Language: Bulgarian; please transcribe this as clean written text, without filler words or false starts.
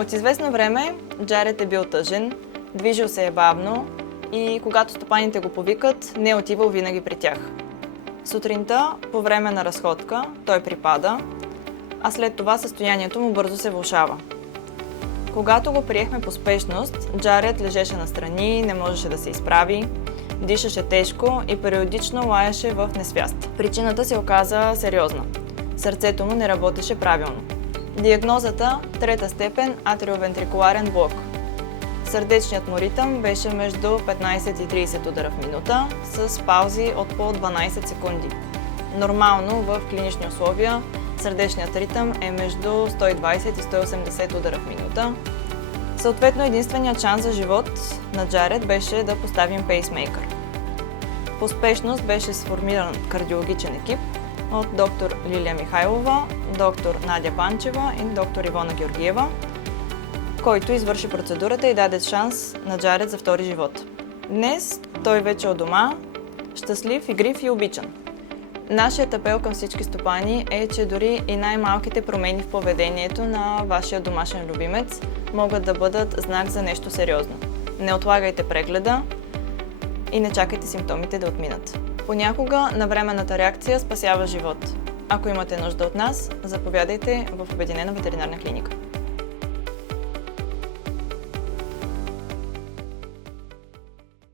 От известно време Джаред е бил тъжен, движил се е бавно и когато стопаните го повикат, не е отивал винаги при тях. Сутринта, по време на разходка, той припада, а след това състоянието му бързо се влошава. Когато го приехме по спешност, Джаред лежеше настрани, не можеше да се изправи, дишаше тежко и периодично лаеше в несвяст. Причината се оказа сериозна. Сърцето му не работеше правилно. Диагнозата – 3-та степен атриовентрикуларен блок. Сърдечният му ритъм беше между 15 и 30 удара в минута, с паузи от по 12 секунди. Нормално в клинични условия сърдечният ритъм е между 120 и 180 удара в минута. Съответно, единственият шанс за живот на Джаред беше да поставим пейсмейкър. По спешност беше сформиран кардиологичен екип от доктор Лилия Михайлова, доктор Надя Панчева и доктор Ивона Георгиева, който извърши процедурата и даде шанс на Джаред за втори живот. Днес той вече е у дома, щастлив, игрив и обичан. Нашият апел към всички стопани е, че дори и най-малките промени в поведението на вашия домашен любимец могат да бъдат знак за нещо сериозно. Не отлагайте прегледа и не чакайте симптомите да отминат. Понякога навременната реакция спасява живот. Ако имате нужда от нас, заповядайте в Обединена ветеринарна клиника.